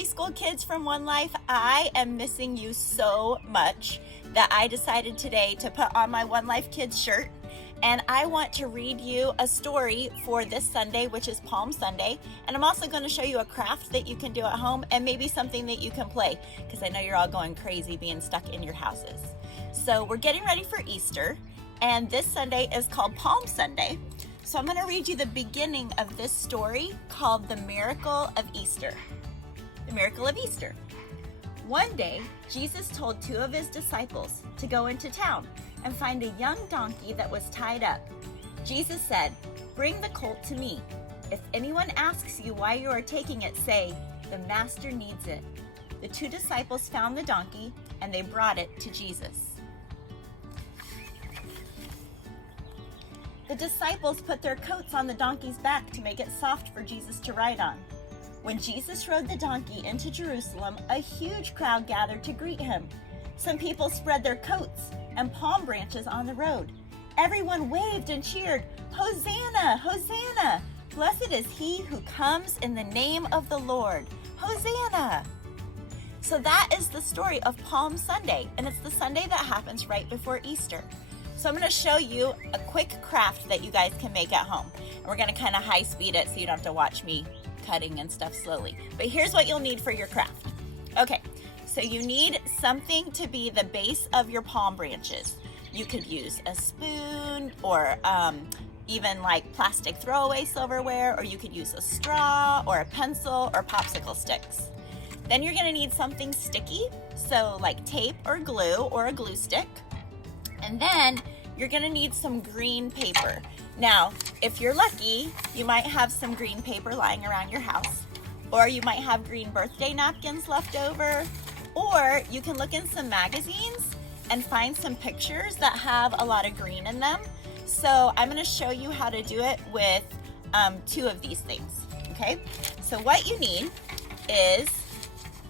preschool kids from One Life, I am missing you so much that I decided today to put on my One Life Kids shirt, and I want to read you a story for this Sunday, which is Palm Sunday, and I'm also going to show you a craft that you can do at home and maybe something that you can play, because I know you're all going crazy being stuck in your houses. So we're getting ready for Easter, and this Sunday is called Palm Sunday. So I'm going to read you the beginning of this story called The Miracle of Easter. The Miracle of Easter. One day, Jesus told two of his disciples to go into town and find a young donkey that was tied up. Jesus said, "Bring the colt to me. If anyone asks you why you are taking it, say, 'The master needs it.'" The two disciples found the donkey and they brought it to Jesus. The disciples put their coats on the donkey's back to make it soft for Jesus to ride on. When Jesus rode the donkey into Jerusalem, a huge crowd gathered to greet him. Some people spread their coats and palm branches on the road. Everyone waved and cheered, "Hosanna, Hosanna! Blessed is he who comes in the name of the Lord. Hosanna!" So that is the story of Palm Sunday, and it's the Sunday that happens right before Easter. So I'm going to show you a quick craft that you guys can make at home. And we're going to kind of high speed it so you don't have to watch me cutting and stuff slowly. But here's what you'll need for your craft. Okay, so you need something to be the base of your palm branches. You could use a spoon or even like plastic throwaway silverware, or you could use a straw or a pencil or popsicle sticks. Then you're going to need something sticky, so like tape or glue or a glue stick. And then you're going to need some green paper. Now, if you're lucky, you might have some green paper lying around your house, or you might have green birthday napkins left over, or you can look in some magazines and find some pictures that have a lot of green in them. So I'm going to show you how to do it with two of these things, okay? So what you need is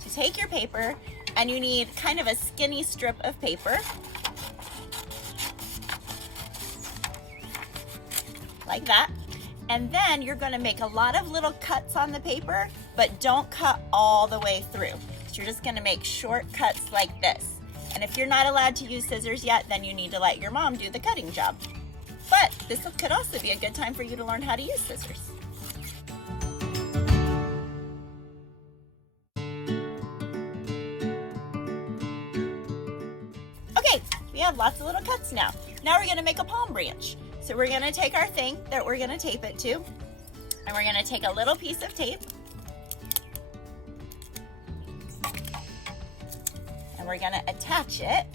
to take your paper, and you need kind of a skinny strip of paper, like that. And then you're going to make a lot of little cuts on the paper, but don't cut all the way through. So you're just going to make short cuts like this. And if you're not allowed to use scissors yet, then you need to let your mom do the cutting job. But this could also be a good time for you to learn how to use scissors. Okay, we have lots of little cuts now. Now we're going to make a palm branch. So we're going to take our thing that we're going to tape it to, and we're going to take a little piece of tape, and we're going to attach it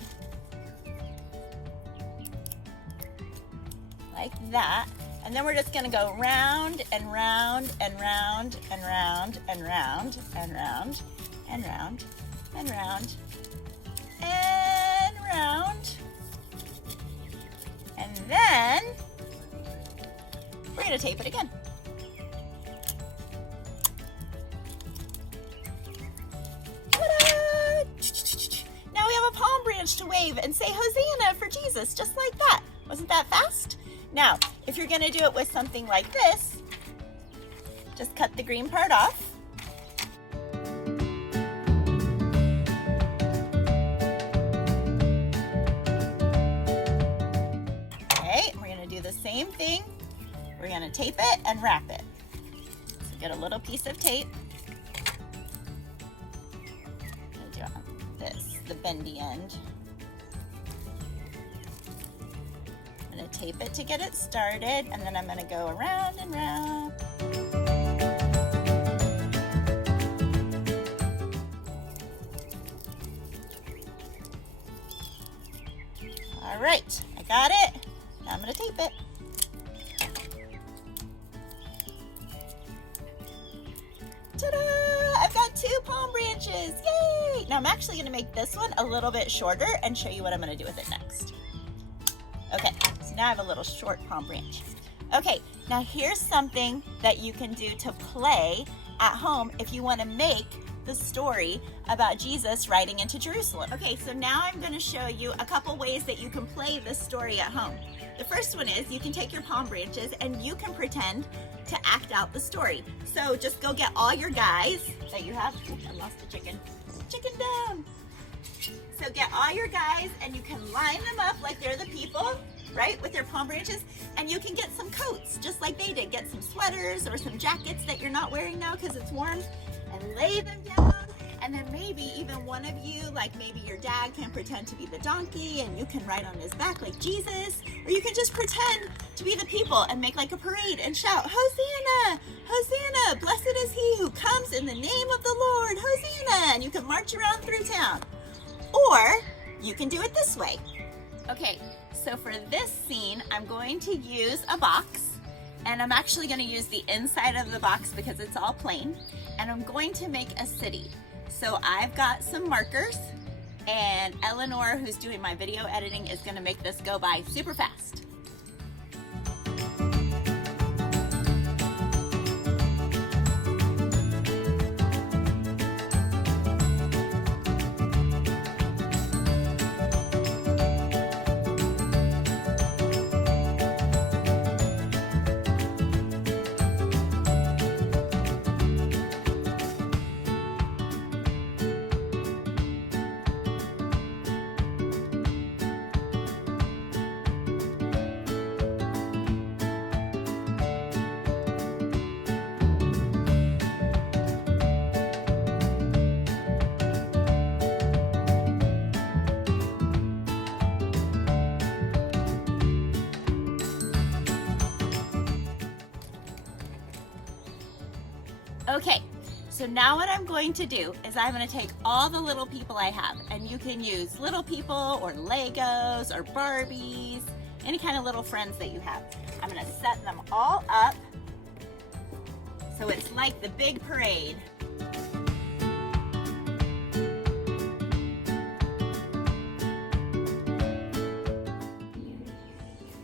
like that. And then we're just going to go round and round and round and round and round and round and round and round and round. And then we're going to tape it again. Ta-da! Now we have a palm branch to wave and say Hosanna for Jesus, just like that. Wasn't that fast? Now, if you're going to do it with something like this, just cut the green part off. The same thing. We're going to tape it and wrap it. So get a little piece of tape. I'm going to do it on this, the bendy end. I'm going to tape it to get it started, and then I'm going to go around and round. All right, I got it. Now I'm going to tape it. Ta-da! I've got two palm branches. Yay! Now I'm actually going to make this one a little bit shorter and show you what I'm going to do with it next. Okay, so now I have a little short palm branch. Okay, now here's something that you can do to play at home if you want to make the story about Jesus riding into Jerusalem. Okay, so now I'm going to show you a couple ways that you can play this story at home. The first one is you can take your palm branches and you can pretend to act out the story. So just go get all your guys that you have. Oops, I lost the chicken. Chicken down. So get all your guys and you can line them up like they're the people, right, with their palm branches, and you can get some coats just like they did. Get some sweaters or some jackets that you're not wearing now because it's warm, and lay them down. And then maybe even one of you, like maybe your dad, can pretend to be the donkey and you can ride on his back like Jesus, or you can just pretend to be the people and make like a parade and shout, Hosanna, Hosanna, blessed is he who comes in the name of the Lord, Hosanna, and you can march around through town. Or you can do it this way. Okay, so for this scene, I'm going to use a box, and I'm actually going to use the inside of the box because it's all plain, and I'm going to make a city. So I've got some markers, and Eleanor, who's doing my video editing, is going to make this go by super fast. Okay, so now what I'm going to do is I'm going to take all the little people I have, and you can use little people or Legos or Barbies, any kind of little friends that you have. I'm going to set them all up so it's like the big parade.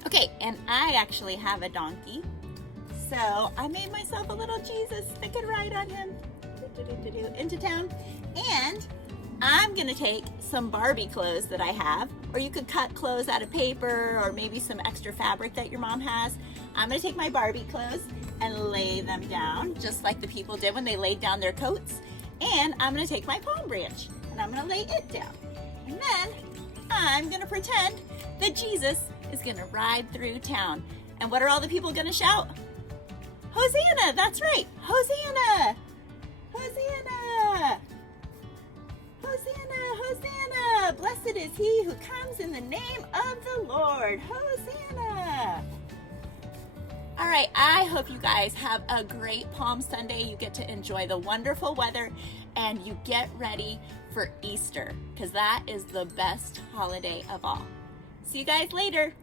Okay, and I actually have a donkey. So I made myself a little Jesus that could ride on him into town. And I'm gonna take some Barbie clothes that I have, or you could cut clothes out of paper or maybe some extra fabric that your mom has. I'm gonna take my Barbie clothes and lay them down just like the people did when they laid down their coats. And I'm gonna take my palm branch and I'm gonna lay it down. And then I'm gonna pretend that Jesus is gonna ride through town. And what are all the people gonna shout? Hosanna, that's right, Hosanna, Hosanna, Hosanna, Hosanna, blessed is he who comes in the name of the Lord, Hosanna. All right, I hope you guys have a great Palm Sunday. You get to enjoy the wonderful weather and you get ready for Easter because that is the best holiday of all. See you guys later.